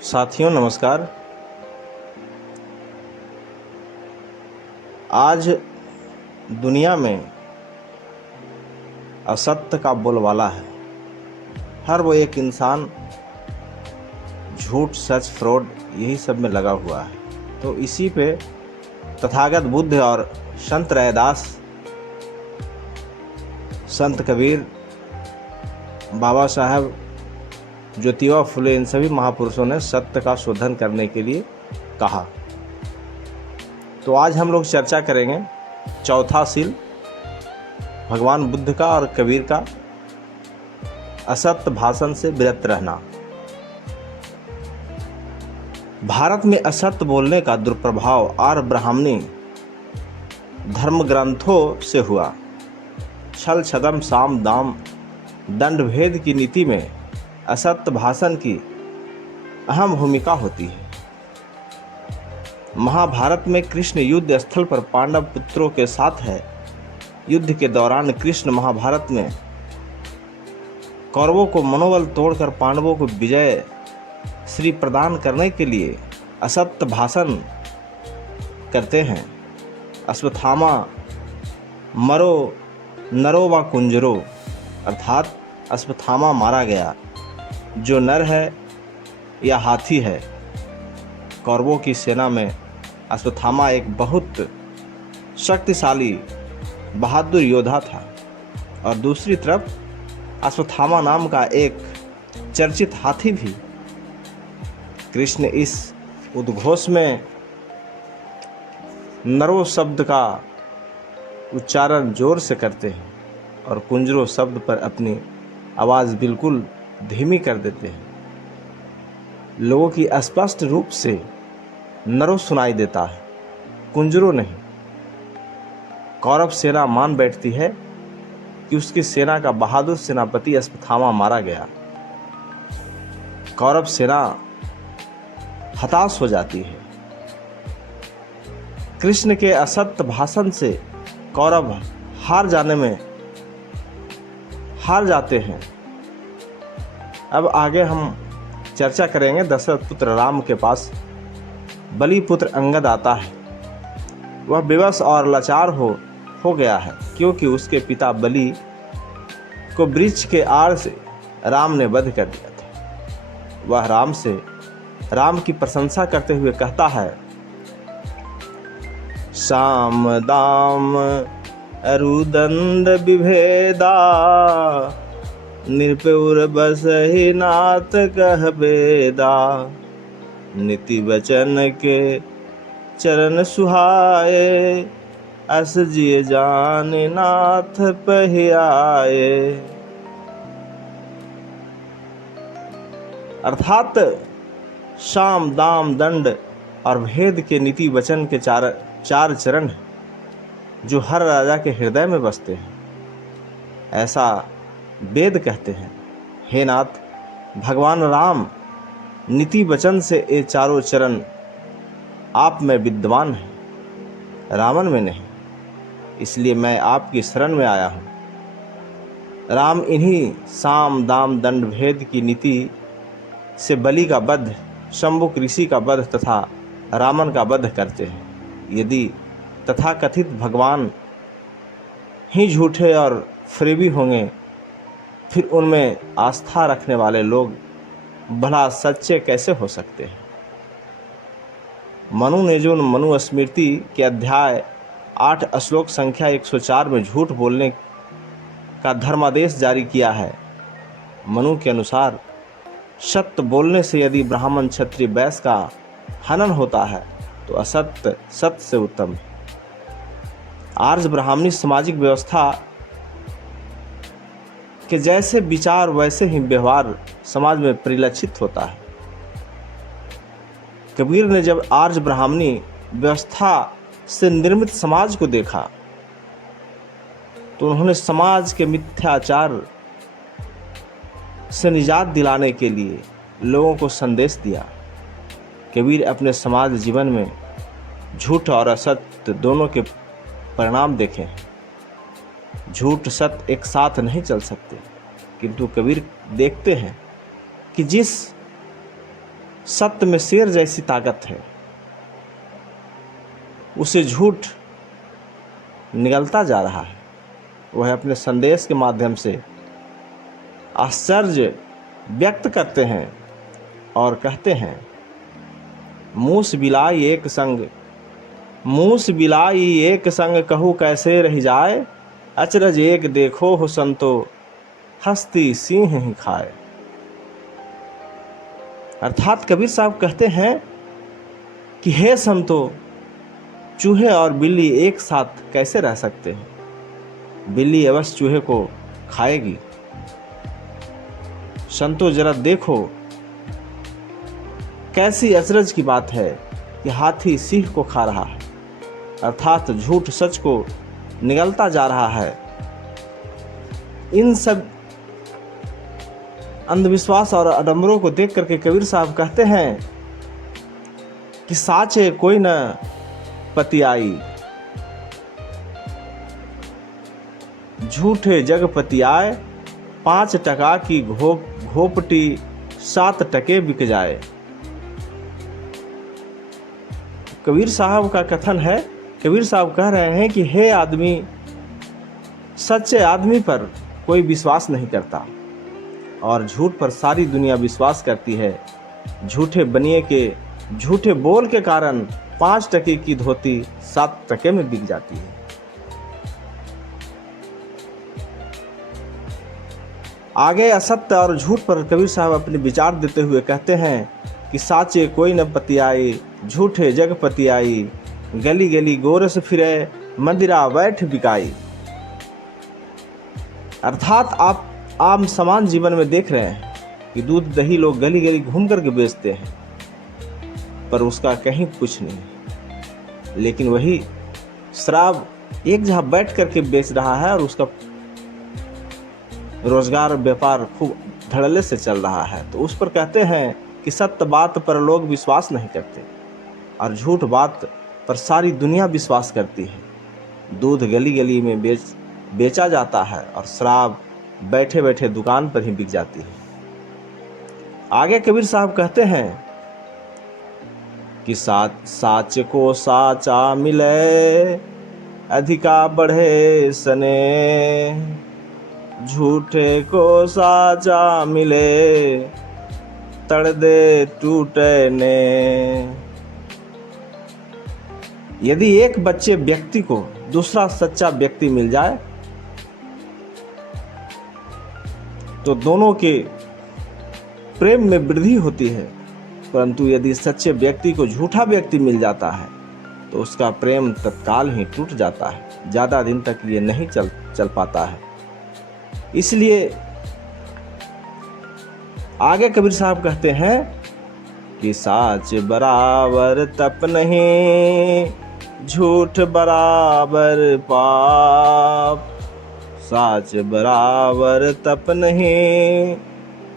साथियों नमस्कार। आज दुनिया में असत्य का बोलबाला है। हर वो एक इंसान झूठ, सच, फ्रॉड यही सब में लगा हुआ है। तो इसी पे तथागत बुद्ध और संत रैदास, संत कबीर, बाबा साहब ज्योतिबा फुले, इन सभी महापुरुषों ने सत्य का शोधन करने के लिए कहा। तो आज हम लोग चर्चा करेंगे चौथा सील भगवान बुद्ध का और कबीर का, असत्य भाषण से विरत रहना। भारत में असत्य बोलने का दुष्प्रभाव आर्य ब्राह्मणी धर्म ग्रंथों से हुआ। छल, छदम, साम, दाम, दंड भेद की नीति में असत्य भाषण की अहम भूमिका होती है। महाभारत में कृष्ण युद्ध स्थल पर पांडव पुत्रों के साथ है। युद्ध के दौरान कृष्ण महाभारत में कौरवों को मनोबल तोड़कर पांडवों को विजय श्री प्रदान करने के लिए असत्य भाषण करते हैं। अश्वत्थामा मरो नरो व कुंजरो, अर्थात अश्वत्थामा मारा गया, जो नर है या हाथी है। कौरवों की सेना में अश्वत्थामा एक बहुत शक्तिशाली बहादुर योद्धा था और दूसरी तरफ अश्वत्थामा नाम का एक चर्चित हाथी भी। कृष्ण इस उद्घोष में नरो शब्द का उच्चारण जोर से करते हैं और कुंजरो शब्द पर अपनी आवाज़ बिल्कुल धीमी कर देते हैं। लोगों की स्पष्ट रूप से नरो सुनाई देता है, कुंजरो नहीं। कौरव सेना मान बैठती है कि उसकी सेना का बहादुर सेनापति अश्वत्थामा मारा गया। कौरव सेना हताश हो जाती है। कृष्ण के असत्य भाषण से कौरव हार जाते हैं। अब आगे हम चर्चा करेंगे। दशरथ पुत्र राम के पास बलि पुत्र अंगद आता है। वह विवश और लाचार हो गया है, क्योंकि उसके पिता बलि को वृक्ष के आड़ से राम ने वध कर दिया था। वह राम की प्रशंसा करते हुए कहता है, साम दाम अरुदंड विभेदा, निरपेउर बसहि नाथ कह बेदा, नीति वचन के चरण सुहाए, अस जिय जान नाथ पहियाए। अर्थात साम, दाम, दंड और भेद के नीति वचन के चार चरण हैं, जो हर राजा के हृदय में बसते हैं। ऐसा वेद कहते हैं। हे नाथ, भगवान राम नीति वचन से ये चारों चरण आप में विद्वान हैं, रावण में नहीं। इसलिए मैं आपकी शरण में आया हूँ। राम इन्हीं साम, दाम, दंड भेद की नीति से बलि का वध, शंभुक ऋषि का वध तथा रावण का वध करते हैं। यदि तथाकथित भगवान ही झूठे और फरेबी होंगे, फिर उनमें आस्था रखने वाले लोग भला सच्चे कैसे हो सकते हैं। मनु ने जो मनु स्मृति के अध्याय 8 श्लोक संख्या 104 में झूठ बोलने का धर्मादेश जारी किया है। मनु के अनुसार सत्य बोलने से यदि ब्राह्मण, क्षत्रिय, वैश्य का हनन होता है तो असत्य सत्य से उत्तम है। आर्य ब्राह्मणी सामाजिक व्यवस्था कि जैसे विचार वैसे ही व्यवहार समाज में परिलक्षित होता है। कबीर ने जब आर्य ब्राह्मणी व्यवस्था से निर्मित समाज को देखा तो उन्होंने समाज के मिथ्याचार से निजात दिलाने के लिए लोगों को संदेश दिया। कबीर अपने समाज जीवन में झूठ और असत्य दोनों के परिणाम देखे। झूठ सत्य एक साथ नहीं चल सकते, किंतु कबीर देखते हैं कि जिस सत्य में शेर जैसी ताकत है। उसे झूठ निगलता जा रहा है। वह अपने संदेश के माध्यम से आश्चर्य व्यक्त करते हैं और कहते हैं, मूस बिलाई एक संग कहूँ कैसे रह जाए, अचरज एक देखो हो संतो हस्ती सिंह ही खाए। अर्थात कबीर साहब कहते हैं कि हे संतो, चूहे और बिल्ली एक साथ कैसे रह सकते हैं? बिल्ली अवश्य चूहे को खाएगी। संतो जरा देखो, कैसी अचरज की बात है कि हाथी सिंह को खा रहा है। अर्थात झूठ सच को निगलता जा रहा है। इन सब अंधविश्वास और आडंबरों को देख करके कबीर साहब कहते हैं कि साचे कोई न पतियाई, झूठे जग पतियाए, 5 टका की घोपटी 7 टके बिक जाए। कबीर साहब का कथन है, कबीर साहब कह रहे हैं कि हे आदमी, सच्चे आदमी पर कोई विश्वास नहीं करता और झूठ पर सारी दुनिया विश्वास करती है। झूठे बनिए के झूठे बोल के कारण 5 टके की धोती 7 टके में बिक जाती है। आगे असत्य और झूठ पर कबीर साहब अपने विचार देते हुए कहते हैं कि साचे कोई न पतियाई, झूठे जग पतियाई, गली गली गोरस फिरे, मदिरा बैठ बिकाई। अर्थात आप आम समान जीवन में देख रहे हैं कि दूध दही लोग गली गली घूम करके बेचते हैं, पर उसका कहीं कुछ नहीं है। लेकिन वही शराब एक जगह बैठ करके बेच रहा है और उसका रोजगार व्यापार खूब धड़ल्ले से चल रहा है। तो उस पर कहते हैं कि सत्य बात पर लोग विश्वास नहीं करते और झूठ बात पर सारी दुनिया विश्वास करती है। दूध गली गली में बेचा जाता है और शराब बैठे बैठे दुकान पर ही बिक जाती है। आगे कबीर साहब कहते हैं कि साच को साचा मिले, अधिका बढ़े सने, झूठे को साचा मिले, तड़ दे टूटे ने। यदि एक बच्चे व्यक्ति को दूसरा सच्चा व्यक्ति मिल जाए तो दोनों के प्रेम में वृद्धि होती है, परंतु यदि सच्चे व्यक्ति को झूठा व्यक्ति मिल जाता है तो उसका प्रेम तत्काल ही टूट जाता है, ज़्यादा दिन तक ये नहीं चल पाता है। इसलिए आगे कबीर साहब कहते हैं कि साच बराबर तप नहीं, झूठ बराबर पाप। साच बराबर तप नहीं,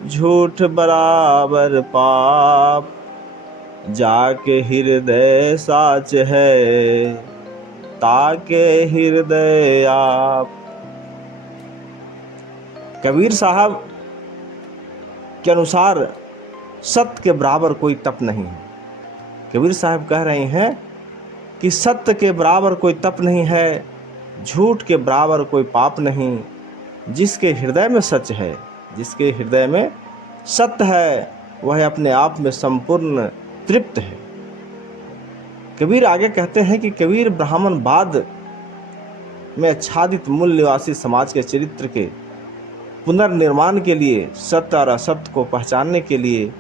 झूठ बराबर पाप। जाके हृदय साच है, ताके हृदय आप। कबीर साहब के अनुसार सत्य के बराबर कोई तप नहीं है। कबीर साहब कह रहे हैं कि सत्य के बराबर कोई तप नहीं है, झूठ के बराबर कोई पाप नहीं। जिसके हृदय में सच है, जिसके हृदय में सत्य है, वह अपने आप में संपूर्ण तृप्त है। कबीर आगे कहते हैं कि कबीर ब्राह्मणवाद में आच्छादित मूल निवासी समाज के चरित्र के पुनर्निर्माण के लिए, सत्य और असत्य को पहचानने के लिए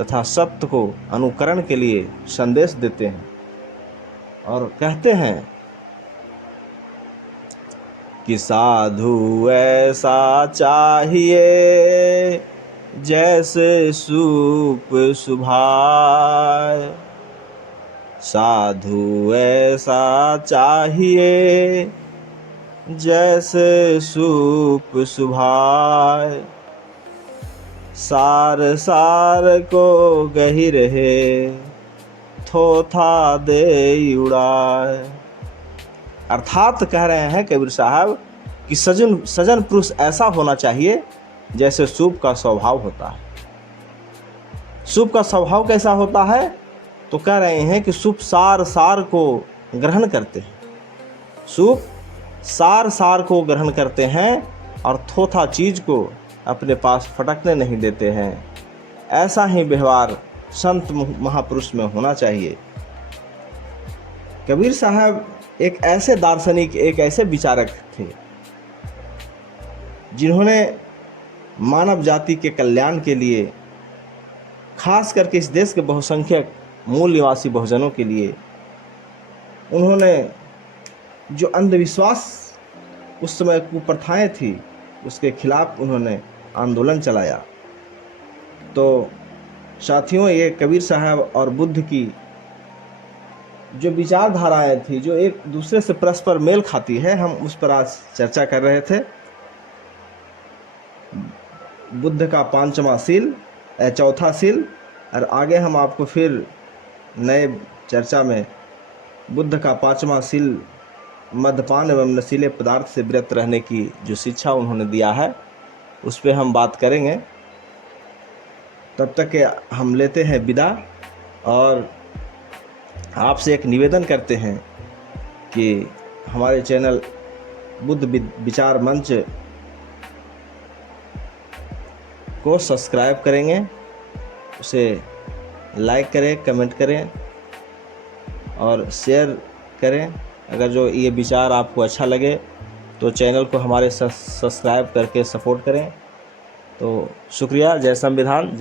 तथा सत्य को अनुकरण के लिए संदेश देते हैं और कहते हैं कि साधु ऐसा चाहिए जैसे सूप सुभाए। साधु ऐसा चाहिए जैसे सूप सुभाए। सार सार को गही रहे, थोथा दे उड़ाए। अर्थात कह रहे हैं कबीर साहब कि सजन पुरुष ऐसा होना चाहिए जैसे सूप का स्वभाव होता है। शुभ का स्वभाव कैसा होता है? तो कह रहे हैं कि शुभ सार सार को ग्रहण करते हैं, शुभ सार सार को ग्रहण करते हैं और थोथा चीज को अपने पास फटकने नहीं देते हैं। ऐसा ही व्यवहार संत महापुरुष में होना चाहिए। कबीर साहब एक ऐसे दार्शनिक, एक ऐसे विचारक थे जिन्होंने मानव जाति के कल्याण के लिए, खास करके इस देश के बहुसंख्यक मूल निवासी बहुजनों के लिए, उन्होंने जो अंधविश्वास उस समय कुप्रथाएं थी उसके खिलाफ उन्होंने आंदोलन चलाया। तो साथियों, ये कबीर साहब और बुद्ध की जो विचारधाराएं थी, जो एक दूसरे से परस्पर मेल खाती है, हम उस पर आज चर्चा कर रहे थे। बुद्ध का पांचवा सील, चौथा सील, और आगे हम आपको फिर नए चर्चा में बुद्ध का पांचवा सील, मद्यपान एवं नशीले पदार्थ से विरत रहने की जो शिक्षा उन्होंने दिया है, उस पर हम बात करेंगे। तब तक के हम लेते हैं विदा और आपसे एक निवेदन करते हैं कि हमारे चैनल बुद्ध विचार मंच को सब्सक्राइब करेंगे, उसे लाइक करें, कमेंट करें और शेयर करें। अगर जो ये विचार आपको अच्छा लगे तो चैनल को हमारे सब्सक्राइब करके सपोर्ट करें। तो शुक्रिया। जय संविधान।